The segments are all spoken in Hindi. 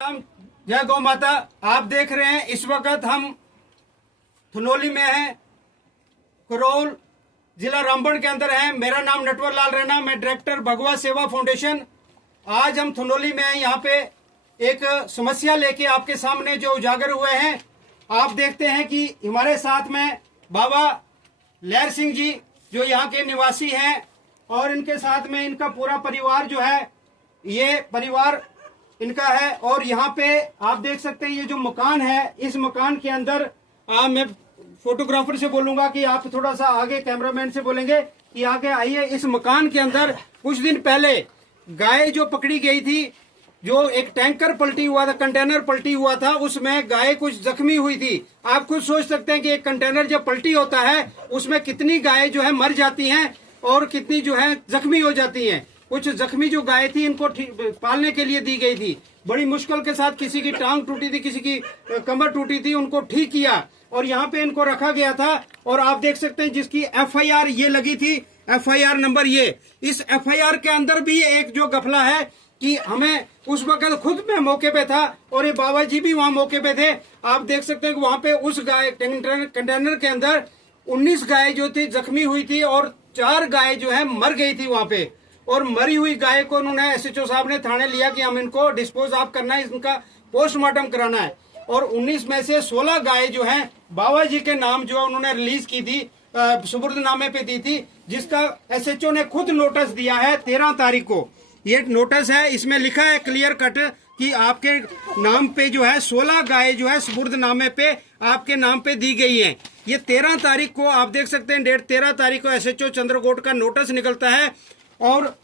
जय गौ माता। आप देख रहे हैं इस वक्त हम थनोली में हैं, करोल जिला रामबन के अंदर हैं। मेरा नाम नटवर लाल रैना, मैं डायरेक्टर भगवा सेवा फाउंडेशन। आज हम थनोली में हैं, यहाँ पे एक समस्या लेके आपके सामने जो उजागर हुए हैं। आप देखते हैं कि हमारे साथ में बाबा लहर सिंह जी जो यहाँ के निवासी हैं और इनके साथ में इनका पूरा परिवार जो है, ये परिवार इनका है। और यहाँ पे आप देख सकते हैं ये जो मकान है, इस मकान के अंदर मैं फोटोग्राफर से बोलूंगा कि आप थोड़ा सा आगे, कैमरामैन से बोलेंगे कि आगे आइए। इस मकान के अंदर कुछ दिन पहले गाय जो पकड़ी गई थी, जो एक टैंकर पलटी हुआ था, कंटेनर पलटी हुआ था, उसमें गाय कुछ जख्मी हुई थी। आप खुद सोच सकते हैं कि एक कंटेनर जब पलटी होता है उसमें कितनी गाय जो है मर जाती हैं और कितनी जो है जख्मी हो जाती हैं। कुछ जख्मी जो गाय थी इनको पालने के लिए दी गई थी। बड़ी मुश्किल के साथ किसी की टांग टूटी थी, किसी की कमर टूटी थी, उनको ठीक किया और यहाँ पे इनको रखा गया था। और आप देख सकते हैं जिसकी FIR ये लगी थी, FIR नंबर ये। इस FIR के अंदर भी एक जो गफला है कि हमें उस वक्त खुद मैं मौके पे था और ये बाबा जी भी वहाँ मौके पे थे। आप देख सकते हैं कि वहाँ पे उस गाय कंटेनर के अंदर 19 गाय जो थी जख्मी हुई थी और 4 गाय जो है मर गई थी वहाँ पे। और मरी हुई गाय को उन्होंने SHO साहब ने थाने लिया कि हम इनको डिस्पोज ऑफ करना है, इनका पोस्टमार्टम कराना है। और 19 में से 16 गाय जो हैं बाबा जी के नाम जो उन्होंने रिलीज की थी, सुपुर्दनामे पे दी थी, जिसका SHO ने खुद नोटिस दिया है 13 तारीख को। ये नोटिस है, इसमें लिखा है क्लियर कट कि आपके नाम पे जो है 16 गाय जो है सुपुर्दनामे पे आपके नाम पे दी गई है। ये 13 तारीख को आप देख सकते हैं, डेट 13 तारीख को SHO चंद्रकोट का नोटिस निकलता है। और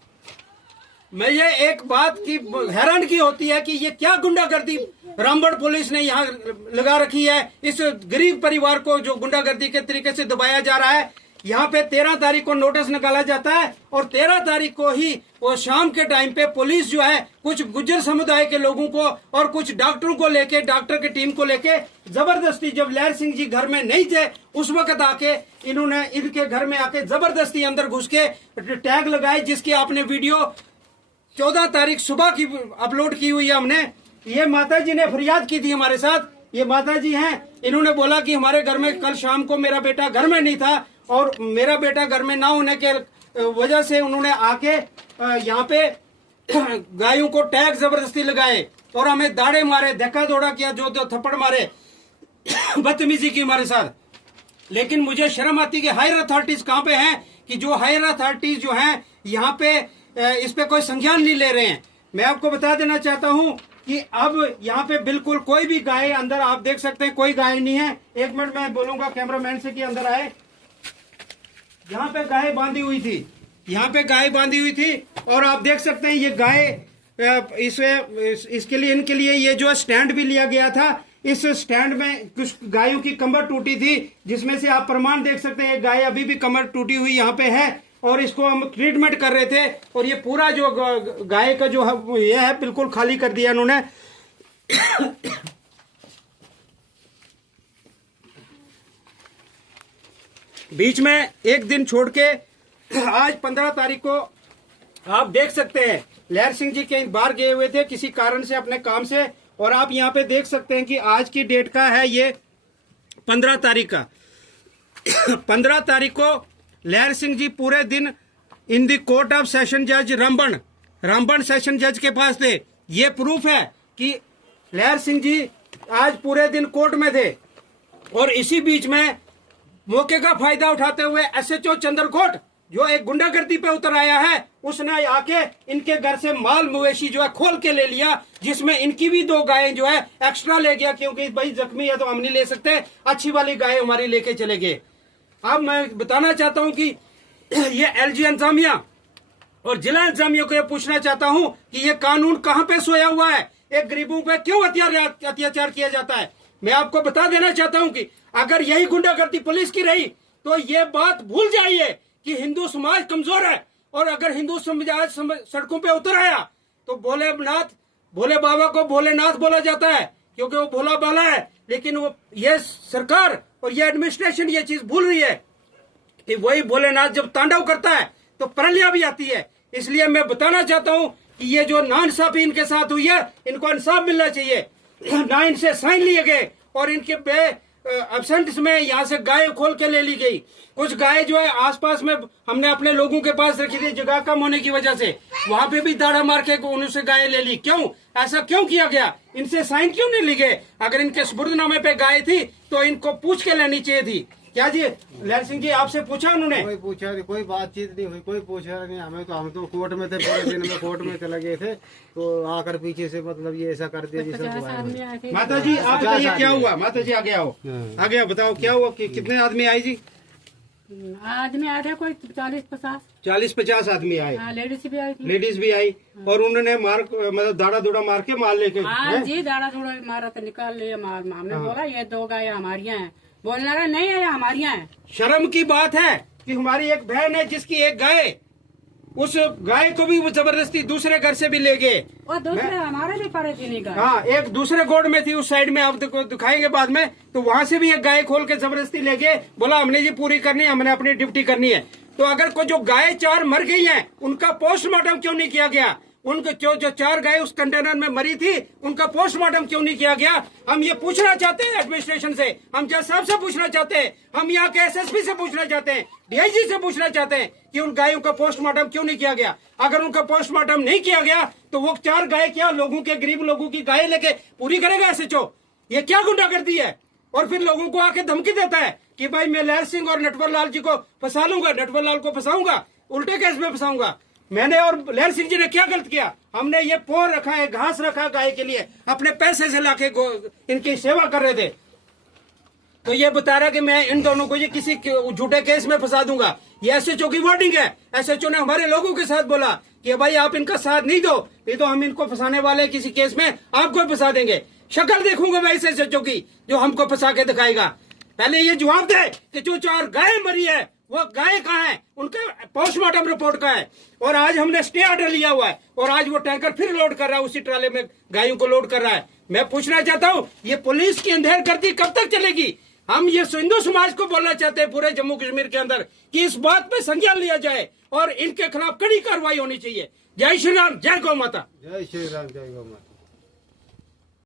मैं ये एक बात की हैरान की होती है कि ये क्या गुंडागर्दी रामबन पुलिस ने यहाँ लगा रखी है। इस गरीब परिवार को जो गुंडागर्दी के तरीके से दबाया जा रहा है। यहाँ पे 13 तारीख को नोटिस निकाला जाता है और 13 तारीख को ही वो शाम के टाइम पे पुलिस जो है कुछ गुज्जर समुदाय के लोगों को और कुछ डॉक्टरों को लेके, डॉक्टर की टीम को लेके जबरदस्ती, जब लहर सिंह जी घर में नहीं थे उस वक्त आके इन्होंने इनके घर में आके जबरदस्ती अंदर घुस के टैग लगाए, जिसकी आपने वीडियो 14 तारीख सुबह की अपलोड की हुई है हमने। ये माता जी ने फरियाद की थी हमारे साथ। ये माता जी हैं, इन्होंने बोला कि हमारे घर में कल शाम को मेरा बेटा घर में नहीं था और मेरा बेटा घर में ना होने के वजह से उन्होंने आके यहाँ पे गायों को टैग जबरदस्ती लगाए और हमें दाड़े मारे, धक्का दौड़ा किया, जो थप्पड़ मारे, बदतमीजी की हमारे साथ। लेकिन मुझे शर्म आती कि हायर अथॉरिटीज कहाँ पे हैं, कि जो हायर अथॉरिटीज जो हैं यहाँ पे इस पे कोई संज्ञान नहीं ले रहे हैं। मैं आपको बता देना चाहता हूँ कि अब यहाँ पे बिल्कुल कोई भी गाय अंदर, आप देख सकते हैं कोई गाय नहीं है। एक मिनट मैं बोलूंगा कैमरामैन से कि अंदर आए। यहाँ पे गाय बांधी हुई थी, यहाँ पे गाय बांधी हुई थी और आप देख सकते हैं ये गाय, इसके लिए, इनके लिए ये जो स्टैंड भी लिया गया था। इस स्टैंड में कुछ गायों की कमर टूटी थी, जिसमें से आप प्रमाण देख सकते हैं। ये गाय अभी भी कमर टूटी हुई यहाँ पे है और इसको हम ट्रीटमेंट कर रहे थे और ये पूरा जो गाय का जो ये है बिल्कुल खाली कर दिया इन्होंने। बीच में एक दिन छोड़ के आज 15 तारीख को आप देख सकते हैं लहर सिंह जी कहीं बाहर गए हुए थे किसी कारण से, अपने काम से। और आप यहाँ पे देख सकते हैं कि आज की डेट का है ये 15 तारीख का। 15 तारीख को लहर सिंह जी पूरे दिन इन दी कोर्ट ऑफ सेशन जज रामबन सेशन जज के पास थे। ये प्रूफ है कि लहर सिंह जी आज पूरे दिन कोर्ट में थे। और इसी बीच में मौके का फायदा उठाते हुए SHO चंद्रकोट जो एक गुंडागर्दी पे उतर आया है, उसने आके इनके घर से माल मवेशी जो है खोल के ले लिया, जिसमें इनकी भी 2 गायें जो है एक्स्ट्रा ले गया, क्योंकि भाई जख्मी है तो हम नहीं ले सकते, अच्छी वाली गाय हमारी लेके चले गए। अब मैं बताना चाहता हूं कि ये LG इंतजामिया और जिला इंतजामिया को ये पूछना चाहता हूं कि ये कानून कहां पे सोया हुआ है, एक गरीबों पे क्यों अत्याचार किया जाता है। मैं आपको बता देना चाहता हूं कि अगर यही गुंडागर्दी पुलिस की रही तो ये बात भूल जाइए कि हिंदू समाज कमजोर है। और अगर हिंदू समाज सड़कों पे उतर आया तो भोले बाबा को भोलेनाथ बोला जाता है, क्योंकि वो भोला बाला है। लेकिन वो ये सरकार और ये एडमिनिस्ट्रेशन ये चीज भूल रही है कि वही भोलेनाथ जब तांडव करता है तो प्रलय भी आती है। इसलिए मैं बताना चाहता हूं कि ये जो नाइंसाफी इनके साथ हुई है, इनको इंसाफ मिलना चाहिए। ना इनसे साइन लिए गए और इनके एब्सेंट में यहाँ से गाय खोल के ले ली गई। कुछ गाय जो है आसपास में हमने अपने लोगों के पास रखी थी, जगह कम होने की वजह से वहां पे भी दाड़ा मार के उनसे गाय ले ली। क्यों ऐसा क्यों किया गया? इनसे साइन क्यों नहीं ली गए? अगर इनके सुपुर्दनामे पे गाय थी तो इनको पूछ के लेनी चाहिए थी। क्या जी लहर सिंह जी, आपसे पूछा उन्होंने? कोई पूछा नहीं, कोई बातचीत नहीं हुई, कोई पूछा नहीं हमें। तो हम तो कोर्ट में थे, पूरे दिन में कोर्ट में चले गए थे, तो आकर पीछे से मतलब ये ऐसा कर दिया जैसे। माता जी आप बताइए क्या हुआ? माता जी आगे आओ, आगे आओ, बताओ क्या हुआ कि कितने आदमी आए जी? आदमी आए थे कोई 40-50 आदमी आए। लेडीज भी आई थी। लेडीज भी आई और उन्होंने मार मतलब दाड़ा दूड़ा मार के मार लेके। हाँ जी, दाड़ा थोड़ा मारा तो निकाल लिया मार। हमने बोला ये 2 गाय हमारियां हैं, बोलने लगा नहीं है हमारियां हैं। शर्म की बात है कि हमारी एक बहन है जिसकी एक गाय, उस गाय को भी वो जबरदस्ती दूसरे घर से भी ले गए और दूसरे हमारे भी पड़े थी नहीं गाय। हाँ, एक दूसरे गोड़ में थी उस साइड में, आप दिखाएंगे बाद में। तो वहां से भी एक गाय खोल के जबरदस्ती ले गए, बोला हमने जी पूरी करनी है, हमने अपनी ड्यूटी करनी है। तो अगर कोई जो गाय 4 मर गई हैं, उनका पोस्टमार्टम क्यों नहीं किया गया? उनको जो 4 गाय उस कंटेनर में मरी थी, उनका पोस्टमार्टम क्यों नहीं किया गया? हम ये पूछना चाहते हैं एडमिनिस्ट्रेशन से, हम जज साहब से पूछना चाहते हैं, हम यहाँ के एसएसपी से पूछना चाहते हैं, डीआईजी से पूछना चाहते हैं कि उन गायों का पोस्टमार्टम क्यों नहीं किया गया। अगर उनका पोस्टमार्टम नहीं किया गया तो वो 4 गाय क्या लोगों के, गरीब लोगों की गाय लेके पूरी करेगा एसएचओ? ये क्या गुंडागर्दी है? और फिर लोगों को आके धमकी देता है कि भाई मैं लहर सिंह और नटवर लाल जी को फंसा लूंगा, नटवर लाल को फंसाऊंगा, उल्टे केस में फंसाऊंगा। मैंने और लहर सिंह जी ने क्या गलत किया? हमने ये पोर रखा है, घास रखा गाय के लिए, अपने पैसे से लाके इनकी सेवा कर रहे थे। तो ये बता रहा कि मैं इन दोनों को ये किसी झूठे केस में फंसा दूंगा। ये एसएचओ की वार्निंग है। एसएचओ ने हमारे लोगों के साथ बोला कि भाई आप इनका साथ नहीं दो, नहीं तो हम इनको फंसाने वाले किसी केस में आपको फंसा देंगे। शक्ल देखूंगा मैं इस एसएचओ की जो हमको फंसा के दिखाएगा। पहले ये जवाब दे कि जो 4 गाय मरी है वो गाय कहाँ है, उनके पोस्टमार्टम रिपोर्ट का है। और आज हमने स्टे ऑर्डर लिया हुआ है और आज वो टैंकर फिर लोड कर रहा है, उसी ट्राले में गायों को लोड कर रहा है। मैं पूछना चाहता हूँ ये पुलिस की अंधेरगर्दी कब तक चलेगी? हम ये हिंदू समाज को बोलना चाहते हैं पूरे जम्मू कश्मीर के अंदर कि इस बात पे संज्ञान लिया जाए और इनके खिलाफ कड़ी कार्रवाई होनी चाहिए। जय श्री राम, जय गौ माता। जय श्री राम, जय गौ माता।